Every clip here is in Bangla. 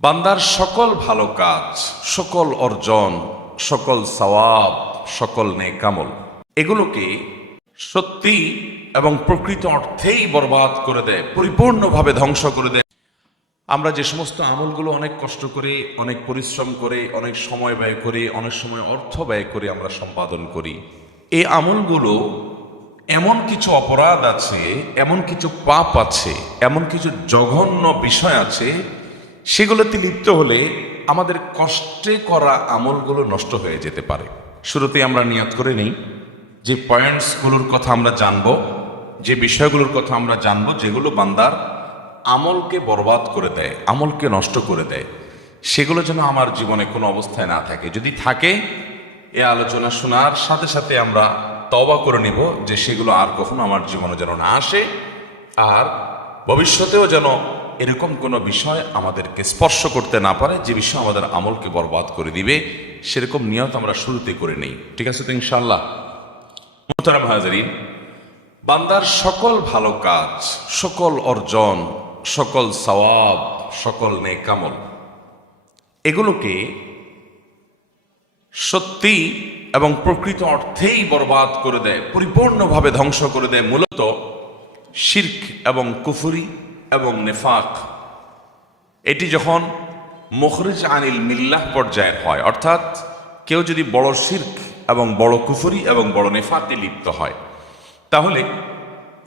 বান্দার সকল ভালো কাজ, সকল অর্জন, সকল সওয়াব, সকল নেকামল এগুলোকে সত্যি এবং প্রকৃত অর্থেই বরবাদ করে দেয়, পরিপূর্ণভাবে ধ্বংস করে দেয়। আমরা যে সমস্ত আমলগুলো অনেক কষ্ট করে, অনেক পরিশ্রম করে, অনেক সময় ব্যয় করে, অনেক সময় অর্থ ব্যয় করে আমরা সম্পাদন করি, এই আমলগুলো এমন কিছু অপরাধ আছে, এমন কিছু পাপ আছে, এমন কিছু জঘন্য বিষয় আছে, সেগুলোতে লিপ্ত হলে আমাদের কষ্টে করা আমলগুলো নষ্ট হয়ে যেতে পারে। শুরুতে আমরা নিয়ত করে নিই যে পয়েন্টসগুলোর কথা আমরা জানব, যে বিষয়গুলোর কথা আমরা জানব যেগুলো বান্দার আমলকে বরবাদ করে দেয়, আমলকে নষ্ট করে দেয়, সেগুলো যেন আমার জীবনে কোনো অবস্থায় না থাকে। যদি থাকে, এ আলোচনা শোনার সাথে সাথে আমরা তওবা করে নিব যে সেগুলো আর কখনো আমার জীবনে যেন না আসে, আর ভবিষ্যতেও যেন এরকম কোনো বিষয় আমাদেরকে স্পর্শ করতে না পারে যে বিষয় আমাদের আমলকে বরবাদ করে দিবে। সেরকম নিয়ত আমরা শুরুতে করে নেই, ঠিক আছে তো ইনশাআল্লাহ? মুহতারাম হাজিরিন, বান্দার সকল ভালো কাজ, সকল অর্জন, সকল সওয়াব, সকল নেকামল এগুলোকে সত্যি এবং প্রকৃত অর্থেই বরবাদ করে দেয়, পরিপূর্ণভাবে ধ্বংস করে দেয়। মূলত শিরক এবং কুফরি এবং নেফাক, এটি যখন মুখরিজ আনিল মিল্লাহ পর্যায়ের হয়, অর্থাৎ কেউ যদি বড় শিরক এবং বড় কুফরি এবং বড় নেফাকে লিপ্ত হয়, তাহলে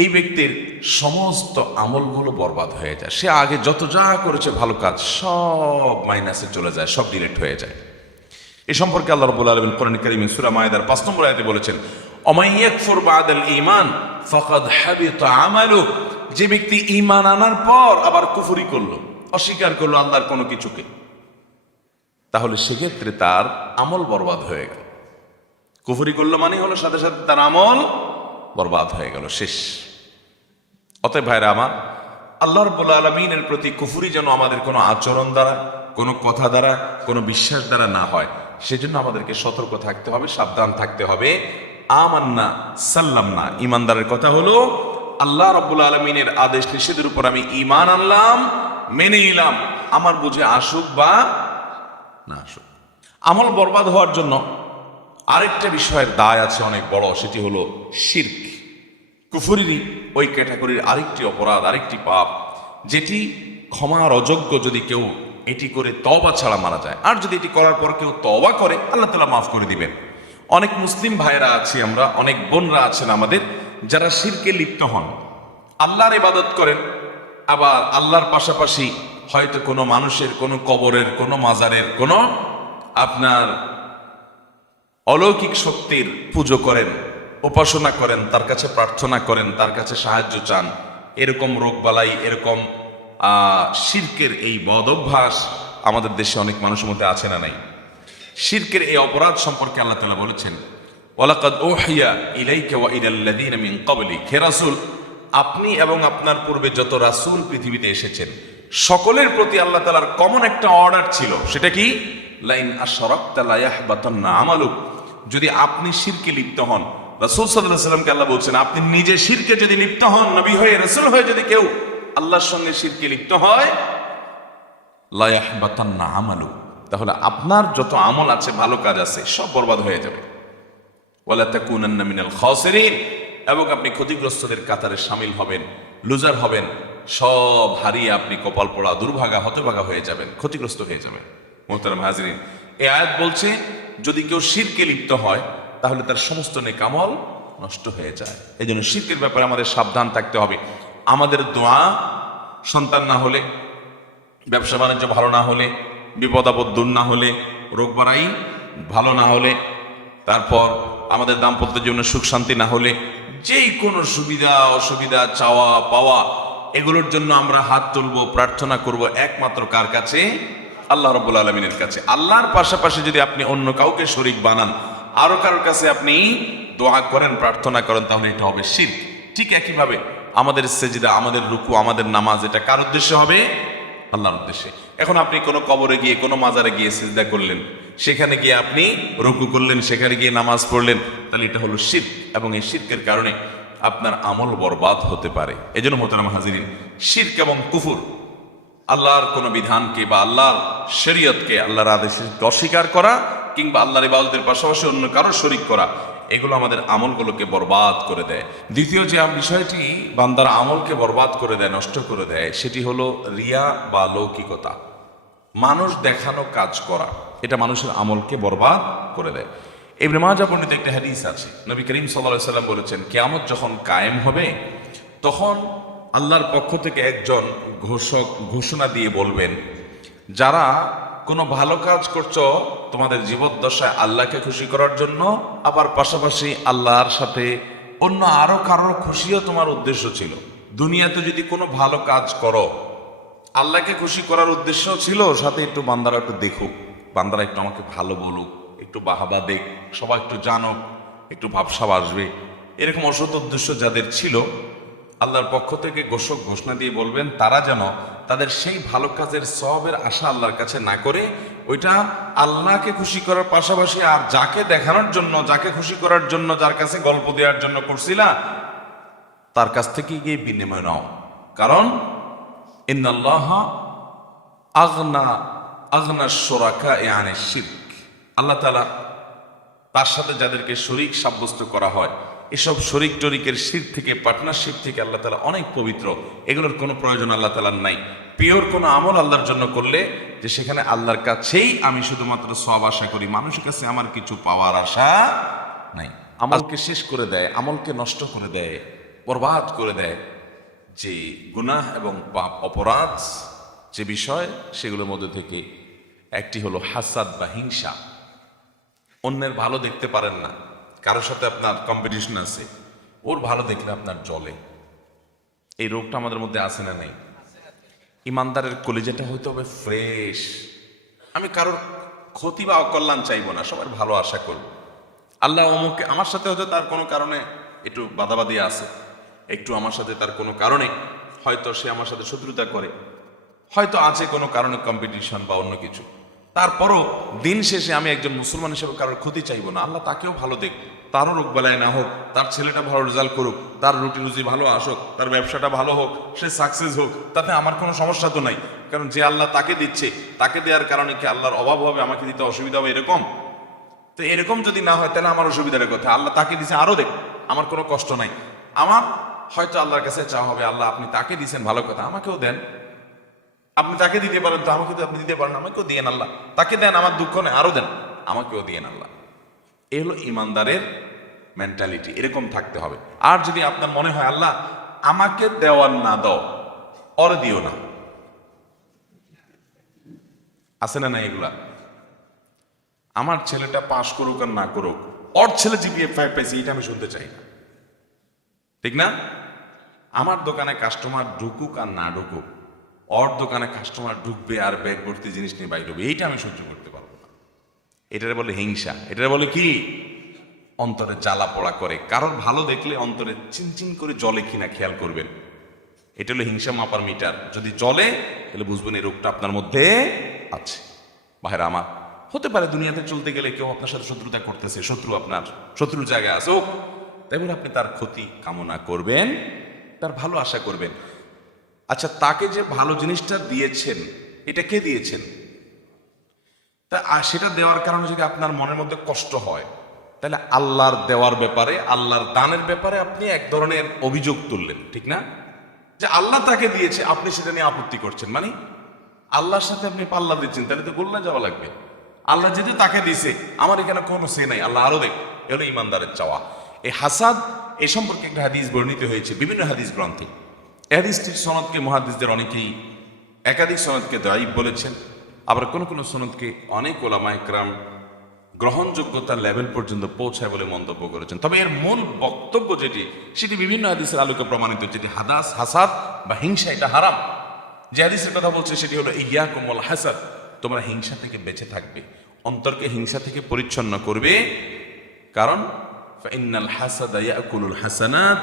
এই ব্যক্তির সমস্ত আমলগুলো বরবাদ হয়ে যায়। সে আগে যত যা করেছে ভালো কাজ সব মাইনাসে চলে যায়, সব ডিলিট হয়ে যায়। এ সম্পর্কে আল্লাহ রাব্বুল আলামিন কোরআন কারীমে সূরা মায়েদার ৫ নম্বর আয়াতে বলেছেন, ওমাই ইয়াকফুর বাদাল ঈমান ফাকাদ হাবিতা আমালু, যে ব্যক্তি ঈমান আনার পর আবার কুফরি করলো, অস্বীকার করলো আল্লাহর কোনো কিছুকে, তাহলে সেক্ষেত্রে তার আমল বরবাদ হয়ে গেল। কুফরি করলো মানে হলো সাথে সাথে তার আমল বরবাদ হয়ে গেল, শেষ। অতএব ভাইরা আমার, আল্লাহ রাব্বুল আলামিনের প্রতি কুফরি যেন আমাদের কোনো আচরণ দ্বারা, কোনো কথা দ্বারা, কোনো বিশ্বাস দ্বারা না হয়, সেজন্য আমাদেরকে সতর্ক থাকতে হবে, সাবধান থাকতে হবে। আমান্না সাল্লামনা, ইমানদারের কথা হলো আল্লাহ রাব্বুল আলামিনের আদেশ নিষেধের উপর আমি ঈমান আনলাম, মেনে নিলাম, আমার বুঝে আসুক বা না আসুক। আমল বরবাদ হওয়ার জন্য আরেকটা বিষয়ের দায় আছে অনেক বড়, সেটি হলো শিরক। কুফরিরই ওই ক্যাটাগরির আরেকটি অপরাধ, আরেকটি পাপ, যেটি ক্ষমার অযোগ্য যদি কেউ এটি করে তওবা ছাড়া মারা যায়। আর যদি এটি করার পর কেউ তওবা করে, আল্লাহ তাআলা মাফ করে দিবেন। অনেক মুসলিম ভাইরা আছি আমরা, অনেক বোনরা আছেন আমাদের, যারা শিরকে লিপ্ত হন, আল্লাহর ইবাদত করেন, আবার আল্লাহর পাশাপাশি হয়তো কোনো মানুষের, কোনো কবরের, কোনো মাজারের, কোনো আপনার অলৌকিক শক্তির পুজো করেন, উপাসনা করেন, তার কাছে প্রার্থনা করেন, তার কাছে সাহায্য চান। এরকম রোগবালাই, এরকম শিরকের এই বদ অভ্যাস আমাদের দেশে অনেক মানুষের মধ্যে আছে না নাই? শিরকের এই অপরাধ সম্পর্কে আল্লাহ তাআলা বলেছেন, ওয়ালাকাদ উহিয়া ইলাইকা ওয়া ইলাল্লাযীনা মিন ক্বাবলিক, হে রাসূল, আপনি এবং আপনার পূর্বে যত রাসূল পৃথিবীতে এসেছেন সকলের প্রতি আল্লাহ তাআলার কমন একটা অর্ডার ছিল। সেটা কি? লাইন আশরাকতা লা ইয়াহবাতান্না আমালুক, যদি আপনি শিরকে লিপ্ত হন, রাসূল সাল্লাল্লাহু আলাইহি ওয়াসাল্লামকে আল্লাহ বলছেন, আপনি নিজে শিরকে যদি লিপ্ত হন, নবী হয়ে, রাসূল হয়ে যদি কেউ আল্লাহর সঙ্গে শিরকে লিপ্ত হয়, লা ইয়াহবাতান্না আমালুক, তাহলে আপনার যত আমল আছে, ভালো কাজ আছে, সব বরবাদ হয়ে যাবে। ওয়ালা তাকুনান্না মিনাল খাসিরিন, এবং আপনি ক্ষতিগ্রস্তদের কাতারে শামিল হবেন, লুজার হবেন, সব হারিয়ে আপনি কপাল পোড়া, দুর্ভাগা, হতভাগা হয়ে যাবেন, ক্ষতিগ্রস্ত হয়ে যাবেন। মুহতারাম হাজিরিন, এই আয়াত বলছে যদি কেউ শিরকে লিপ্ত হয় তাহলে তার সমস্ত নেক আমল নষ্ট হয়ে যায়। এই জন্য শিরকের ব্যাপারে আমাদের সাবধান থাকতে হবে। আমাদের দোয়া, সন্তান না হলে, ব্যবসা বাণিজ্য ভালো না হলে, বিপদ আপদ দূর না হলে, রোগ বাড়াই ভালো না হলে, তারপর আমাদের দাম্পত্য জীবনে সুখ শান্তি না হলে, যেই কোনো সুবিধা অসুবিধা, চাওয়া পাওয়া, এগুলোর জন্য আমরা হাত তুলবো, প্রার্থনা করব একমাত্র কার কাছে? আল্লাহ রাব্বুল আলামিনের কাছে। আল্লাহর পাশাপাশি যদি আপনি অন্য কাউকে শরীক বানান, আরো কারোর কাছে আপনি দোয়া করেন, প্রার্থনা করেন, তাহলে এটা হবে শিরক। ঠিক একইভাবে আমাদের সেজদা, আমাদের রুকু, আমাদের নামাজ, এটা কার উদ্দেশ্যে হবে? আল্লাহর উদ্দেশ্যে। এখন আপনি কোনো কবরে গিয়ে, কোনো মাজারে গিয়ে সিজদা করলেন, সেখানে গিয়ে আপনি রুকু করলেন, সেখানে গিয়ে নামাজ পড়লেন, তাহলে এটা হলো শিরক, এবং এই শিরকের কারণে আপনার আমল বরবাদ হতে পারে। এজন্য মুহতারাম হাজিরিন, শিরক এবং কুফর আল্লাহর কোনো বিধানকে বা আল্লাহর শরীয়তকে, আল্লাহর আদেশকে অস্বীকার করা কিংবা আল্লাহর ইবাদতের পাশাপাশি অন্য কারো শরীক করা, এগুলো আমাদের আমলগুলোকে বরবাদ করে দেয়। দ্বিতীয় যে বিষয়টি বান্দার আমলকে বরবাদ করে দেয়, নষ্ট করে দেয়, সেটি হলো রিয়া বা লৌকিকতা, মানুষ দেখানো কাজ করা। এটা মানুষের আমলকে বরবাদ করে দেয়। ইবনে মাজাহ বর্ণিত একটা হাদিস আছে, নবী করিম সাল্লাল্লাহু আলাইহি সাল্লাম বলেছেন, কিয়ামত যখন কায়েম হবে তখন আল্লাহর পক্ষ থেকে একজন ঘোষক ঘোষণা দিয়ে বলবেন, যারা কোনো ভালো কাজ করছো তোমাদের জীবদ্দশায় আল্লাহকে খুশি করার জন্য, আবার পাশাপাশি আল্লাহর সাথে অন্য আরো কারোর খুশিও তোমার উদ্দেশ্য ছিল। দুনিয়াতে যদি কোনো ভালো কাজ করো আল্লাহকে খুশি করার উদ্দেশ্য ছিল, সাথে একটু বান্দারা একটু দেখুক, বান্দারা একটু আমাকে ভালো বলুক, একটু বাহাবা দেখ, সবাই একটু জানুক, একটু ভাবসাব আসবে, এরকম অসৎ উদ্দেশ্য যাদের ছিল, আল্লাহর পক্ষ থেকে ঘোষক ঘোষণা দিয়ে বলবেন তারা যেন তাদের সেই ভালো কাজের সওয়াবের আশা আল্লাহর কাছে না করে ওইটা আল্লাহকে খুশি করার পাশাপাশি আর যাকে দেখানোর জন্য, যাকে খুশি করার জন্য, যার কাছে গল্প দেওয়ার জন্য করছিলা তার কাছ থেকে গিয়ে বিনিময় নাও। কারণ ইন্নাল্লাহা আগনা শুরাকা আনিশ শিরক, আল্লাহ তাআলা তার সাথে যাদেরকে শরীক সাব্যস্ত করা হয়, এসব শরীক টরিকের শিরক থেকে, পার্টনারশিপ থেকে আল্লাহ তাআলা অনেক পবিত্র। এগুলোর কোনো প্রয়োজন আল্লাহ তাআলার নাই। পিওর কোনো আমল আল্লাহর জন্য করলে যে সেখানে আল্লাহর কাছেই আমি শুধুমাত্র সওয়াব আশা করি, মানুষের কাছে আমার কিছু পাওয়ার আশা নাই। আমলকে শেষ করে দেয়, আমলকে নষ্ট করে দেয়, বরবাদ করে দেয় যে গুনাহ এবং পাপ, অপরাধ যে বিষয়, সেগুলোর মধ্যে থেকে একটি হলো হাসাদ বা হিংসা। অন্যের ভালো দেখতে পারেন না, কারোর সাথে আপনার কম্পিটিশন আছে, ওর ভালো দেখলে আপনার জ্বলে। এই রোগটা আমাদের মধ্যে আছে না নেই? ইমানদারের কলিজাটা হইতে হবে ফ্রেশ। আমি কারোর ক্ষতি বা অকল্যাণ চাইবো না, সবার ভালো আশা করব। আল্লাহ অমুকে আমার সাথে হয়তো তার কোনো কারণে একটু বাদাবাদি আছে, একটু আমার সাথে তার কোনো কারণে হয়তো সে আমার সাথে শত্রুতা করে, হয়তো আছে কোনো কারণে কম্পিটিশন বা অন্য কিছু, তারপরও দিন শেষে আমি একজন মুসলমান হিসেবে কারোর ক্ষতি চাইবো না। আল্লাহ তাকেও ভালো দেখ, তারও রোগ বেলায় না হোক, তার ছেলেটা ভালো রেজাল্ট করুক, তার রুটি রুজি ভালো আসুক, তার ব্যবসাটা ভালো হোক, সে সাকসেস হোক, তাতে আমার কোনো সমস্যা তো নাই। কারণ যে আল্লাহ তাকে দিচ্ছে, তাকে দেওয়ার কারণে কি আল্লাহর অভাব হবে, আমাকে দিতে অসুবিধা হবে এরকম? তো এরকম যদি না হয় তাহলে আমার অসুবিধার কথা। আল্লাহ তাকে দিচ্ছে, আরো দেখ, আমার কোনো কষ্ট নাই। আমার হয়তো আল্লাহর কাছে চাওয়া হবে, আল্লাহ আপনি তাকে দিচ্ছেন ভালো কথা, আমাকেও দেন। আপনি তাকে দিতে পারেন তো আমাকে তো আপনি দিতে পারেন, আমাকেও দিয়েন আল্লাহ। তাকে দেন, আমার দুঃখ নেই, আরো দেন, আমাকেও দিয়েন আল্লাহ। এ হলো ইমানদারের মেন্টালিটি, এরকম থাকতে হবে। আর যদি আপনার মনে হয় আল্লাহ আমাকে দেওয়ার না দাও, ওর দিও না, আছে না না এগুলা? আমার ছেলেটা পাশ করুক আর না করুক, ওর ছেলে জিপিএ 5 পাইছে, এটা আমি শুনতে চাই না, ঠিক না? আমার দোকানে কাস্টমার ঢুকুক আর না ঢুকুক, ওর দোকানে কাস্টমার ঢুকবে আর ব্যাগ ভর্তি জিনিস নিয়ে বাইরে হবে, এইটা আমি সহ্য করতে পারবো না। এটারে বলে হিংসা, এটারে বলে কি? অন্তরে জ্বালা পোড়া করে। কারোর ভালো দেখলে অন্তরে চিনচিন করে জলে কিনা খেয়াল করবেন। এটা হলো হিংসা মাপার মিটার। যদি জলে তাহলে বুঝবেন এই রোগটা আপনার মধ্যে আছে। ভাইরা আমার, হতে পারে দুনিয়াতে চলতে গেলে কেউ আপনার সাথে শত্রুতা করতেছে, শত্রু আপনার শত্রুর জায়গায় আছে, ও তাই বলে আপনি তার ক্ষতি কামনা করবেন, তার ভালো আশা করবেন। আচ্ছা, তাকে যে ভালো জিনিসটা দিয়েছেন, এটা কে দিয়েছেন? তা সেটা দেওয়ার কারণে যদি আপনার মনের মধ্যে কষ্ট হয়, তাহলে আল্লাহর দেওয়ার ব্যাপারে, আল্লাহর দানের ব্যাপারে আপনি এক ধরনের অভিযোগ তুললেন, ঠিক না? যে আল্লাহ তাকে দিয়েছে, আপনি সেটা নিয়ে আপত্তি করছেন, মানে আল্লাহর সাথে আপনি পাল্লা দিচ্ছেন, তাহলে তো গোল্লা যাওয়া লাগবে। আল্লাহ যেহেতু তাকে দিয়েছে, আমার এখানে কোনো সে নাই, আল্লাহ আরো দেখ। এগুলো ইমানদারের চাওয়া। এই হাসাদ, এ সম্পর্কে একটা হাদিস বর্ণিত হয়েছে বিভিন্ন হাদিস গ্রন্থে। হাদিসটির সনদকে মুহাদ্দিসদের অনেকেই একাধিক সনদকে দায়ীফ বলেছেন, আবার কোন কোন সনদকে অনেক ওলামায়ে কেরাম গ্রহণযোগ্যতার লেভেল পর্যন্ত পৌঁছায় বলে মন্তব্য করেছেন। তবে এর মূল বক্তব্য যেটি, সেটি বিভিন্ন হাদিসের আলোকে প্রমাণিত, যেটি হাসাদ বা হিংসা এটা হারাম। যে হাদিসের কথা বলছে সেটি হলো ইয়াকুম ওয়াল হাসাদ, তোমরা হিংসা থেকে বেঁচে থাকবে, অন্তরকে হিংসা থেকে পরিচ্ছন্ন করবে। কারণ ফাইন্নাল হাসাদা ইয়াকুলুল হাসানাত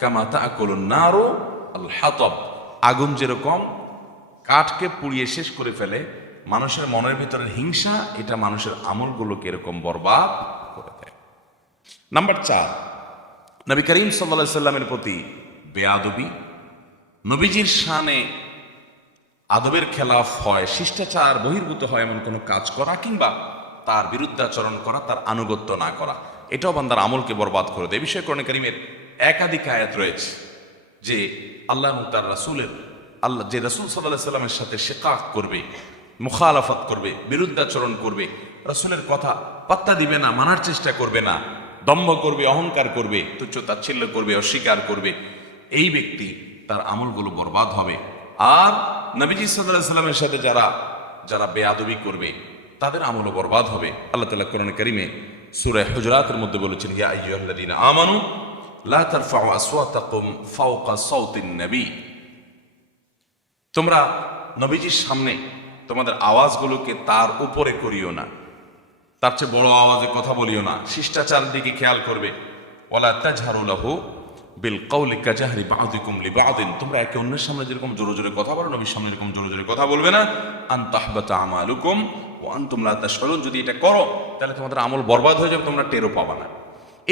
কামা তাকুলুন নারু আল হাতাব, আগুন যেরকম কাঠকে পুড়িয়ে শেষ করে ফেলে, মানুষের মনের ভিতরের হিংসা এটা মানুষের আমলগুলোকে এরকম বরবাদ করে দেয়। নাম্বার 4, নবী করিম সাল্লাল্লাহু আলাইহি সাল্লামের প্রতি বেয়াদবি, নবীজির শানে আদবের খেলাফ হয়, শিষ্টাচার বহির্ভূত হয় এমন কোনো কাজ করা কিংবা তার বিরুদ্ধাচরণ করা, তার আনুগত্য না করা, এটাও বান্দার আমলকে বরবাদ করে দেয়। এ বিষয়ে কোরআন কারীমের একাধিক আয়াত রয়েছে যে আল্লাহ এবং তার রাসূলের যে রাসূল সাল্লাল্লাহু আলাইহি সাল্লামের সাথে শিকাক করবে, মুখালাফাত করবে, বিরুদ্ধাচরণ করবে, রাসূলের কথা পাত্তা দিবে না, মানার চেষ্টা করবে না, দম্ভ করবে, অহংকার করবে, তুচ্ছ তাচ্ছিল্য করবে, অস্বীকার করবে, এই ব্যক্তি তার আমলগুলো বরবাদ হবে। আর নবীজি সাল্লাল্লাহু আলাইহি সাল্লামের সাথে যারা বেয়াদবি করবে তাদের আমলও বরবাদ হবে। আল্লাহ তাআলা কোরআন কারীমে সূরা হুজুরাতের মধ্যে বলেছেন, ইয়া আইয়ুহাল্লাযীনা আমানু লা তারফাউ আসওয়াতাকুম ফাওকা সাওতিন নবী, তোমরা নবীজির সামনে তোমাদের আওয়াজগুলোকে তার উপরে করিও না, তার চেয়ে বড় আওয়াজে কথা বলিও না, শিষ্টাচারের দিকে খেয়াল করবে। ওয়ালা তাজহারু লাহু বিল কাওলি কাজাহরি বা'দিকুম লিবা'দিন, তোমরা একে অন্যের সামনে যেরকম জোরে জোরে কথা বলো, নবীর সামনে এরকম জোরে জোরে কথা বলবে না। আন তাহবাতা আমালুকুম ওয়া আনতুম লা তাশউরুন, যদি এটা করো তাহলে তোমাদের আমল বরবাদ হয়ে যাবে, তোমরা টেরও পাবা না।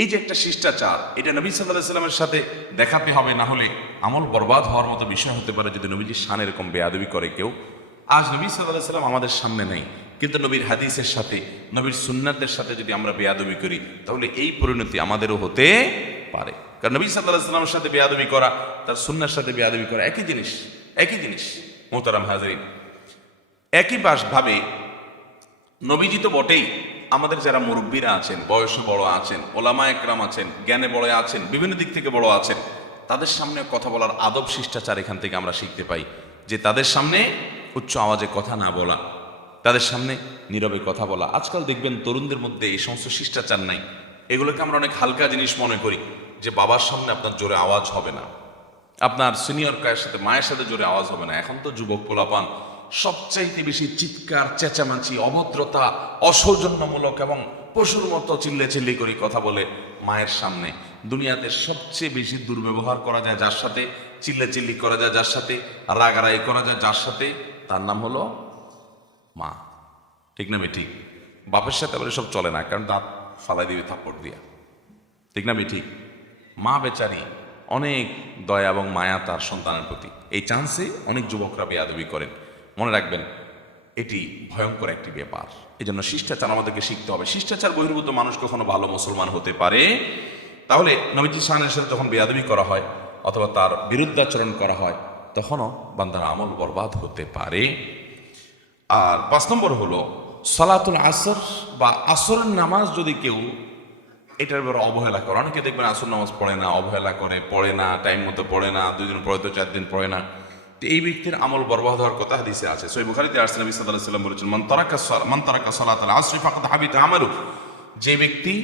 এই যে একটা শিষ্টাচার, এটা নবী সাল্লাল্লাহু আলাইহি সাল্লামের সাথে দেখাতে হবে, না হলে আমল বরবাদ হওয়ার মতো বিষয় হতে পারে যদি নবীজির শানে এরকম বেয়াদবি করে কেউ। আজ নবী সাল্লাল্লাহু আলাইহি সাল্লাম আমাদের সামনে নেই, কিন্তু নবীর হাদিসের সাথে, নবীর সুন্নাতের সাথে যদি আমরা বেয়াদবি করি তাহলে এই পরিণতি আমাদেরও হতে পারে। কারণ নবী সাল্লাল্লাহু আলাইহি সাল্লামের সাথে বেয়াদবি করা, তার সুন্নার সাথে বেয়াদবি করা একই জিনিস, একই জিনিস। মোহতারাম হাজরিন, একই ভাবে নবীজি তো বটেই, আমাদের যারা মুরব্বীরা আছেন, বয়সে বড় আছেন, ওলামা একরাম আছেন, জ্ঞানে বড় আছেন, বিভিন্ন দিক থেকে বড় আছেন, তাদের সামনে কথা বলার আদব শিষ্টাচার এখান থেকে আমরা শিখতে পাই, যে তাদের সামনে উচ্চ আওয়াজে কথা না বলা, তাদের সামনে নীরবে কথা বলা। আজকাল দেখবেন তরুণদের মধ্যে এই সমস্ত শিষ্টাচার নাই, এগুলোকে আমরা অনেক হালকা জিনিস মনে করি, যে বাবার সামনে আপনার জোরে আওয়াজ হবে না, আপনার সিনিয়র কায়ের সাথে, মায়ের সাথে জোরে আওয়াজ হবে না। এখন তো যুবক পোলাপান সবচাইতে বেশি চিৎকার, চেঁচামেচি, অভদ্রতা, অসৌজন্যমূলক এবং পশুর মতো চিল্লি করে কথা বলে মায়ের সামনে। দুনিয়াতে সবচেয়ে বেশি দুর্ব্যবহার করা যায় যার সাথে, চিল্লি করা যায় যার সাথে, রাগারাগি করা যায় যার সাথে, তার নাম হলো মা। ঠিক না ঠিক? বাপের সাথে আবার সব চলে না, কারণ দাঁত ফালাই দিবে থাপ্পড় দিয়া। ঠিক না ঠিক? মা বেচারি অনেক দয়া এবং মায়া তার সন্তানের প্রতি, এই চান্সে অনেক যুবকরা বেয়াদবি করেন। মনে রাখবেন, এটি ভয়ঙ্কর একটি ব্যাপার। এই জন্য শিষ্টাচার আমাদেরকে শিখতে হবে। শিষ্টাচার বহির্ভূত মানুষ কখনো ভালো মুসলমান হতে পারে? তাহলে নবীজি শানের সাথে যখন বেয়াদবি করা হয় অথবা তার বিরুদ্ধাচরণ করা হয়, তখনও বান্দার আমল বরবাদ হতে পারে। আর 5 নম্বর হলো সালাতুল আসর বা আসরের নামাজ যদি কেউ এটার ব্যাপারে অবহেলা করে। অনেকে দেখবেন আসর নামাজ পড়ে না, অবহেলা করে, পড়ে না, টাইম মতো পড়ে না, 2 দিন পড়ে তো 4 দিন পড়ে না, তো এই ব্যক্তির আমল বরবাদ হওয়ার কথা হাদিসে আছে। সহিহ বুখারীতে আসছে, নবী সাল্লাল্লাহু আলাইহি ওয়াসাল্লাম বলেছেন, মান তারাকা সালাতাল আসর ফাকাদ হাবিতা আমালু, যে ব্যক্তি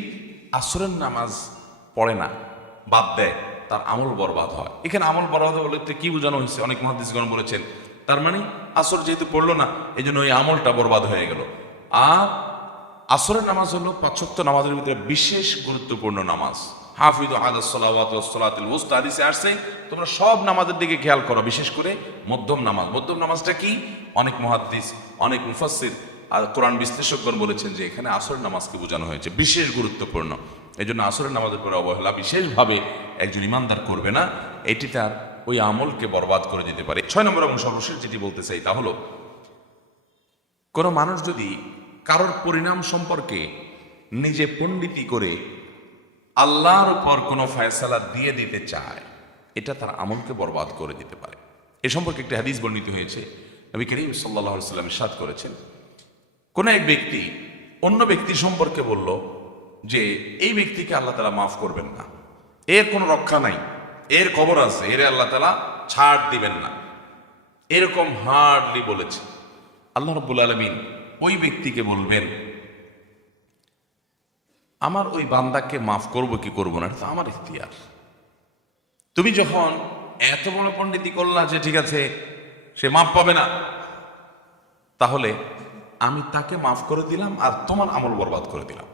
আসরের নামাজ পড়ে না, বাদ দেয়, তার আমল বরবাদ হয়। এখানে আমল বরবাদ বলতে কি বোঝানো হয়েছে? অনেক মুহাদ্দিসগণ বলেছেন, তার মানে আসর যেহেতু পড়লো না, এই জন্য ওই আমলটা বরবাদ হয়ে গেল। আর আসরের নামাজ হলো 5 ওয়াক্ত নামাজের ভিতরে বিশেষ গুরুত্বপূর্ণ নামাজ। হাফিযু আলাস সালাওয়াতি ওয়াস সালাতিল উসতা, হাদিসে আসছে তোমরা সব নামাজের দিকে খেয়াল করো, বিশেষ করে মধ্যম নামাজ। মধ্যম নামাজটা কি? অনেক মুহাদ্দিস, অনেক মুফাসসির আর কোরআন বিশ্লেষকগণ বলেছেন যে এখানে আসরের নামাজকে বোঝানো হয়েছে, বিশেষ গুরুত্বপূর্ণ। এই জন্য আসরের নামাজের পরে অবহেলা বিশেষভাবে একজন ইমানদার করবে না, এটি তার ওই আমলকে বরবাদ করে দিতে পারে। 6 নম্বর এবং সর্বশেষ যেটি বলতে চাই তা হলো, কোনো মানুষ যদি কারোর পরিণাম সম্পর্কে নিজে পণ্ডিতি করে আল্লাহর উপর কোনো ফয়সালা দিয়ে দিতে চায়, এটা তার আমলকে বরবাদ করে দিতে পারে। এ সম্পর্কে একটি হাদিস বর্ণিত হয়েছে, নবী করিম সাল্লাল্লাহু আলাইহি ওয়াসাল্লাম ইরশাদ করেছেন, কোন এক ব্যক্তি অন্য ব্যক্তি সম্পর্কে বলল যে এই ব্যক্তিকে আল্লাহ তাআলা মাফ করবেন না, এর কোনো রক্ষা নাই, এর খবর আছে, এর আল্লাহ তাআলা ছাড় দিবেন না, এরকম হার্ডলি বলেছে। আল্লাহ রাব্বুল আলামিন ওই ব্যক্তিকে বলবেন, আমার ওই বান্দাকে মাফ করবো কি করবো না, এটা আমার ইখতিয়ার। তুমি যখন এত বড় পণ্ডিতি করলা যে ঠিক আছে সে মাফ পাবে না, তাহলে আমি তাকে মাফ করে দিলাম আর তোমার আমল বরবাদ করে দিলাম।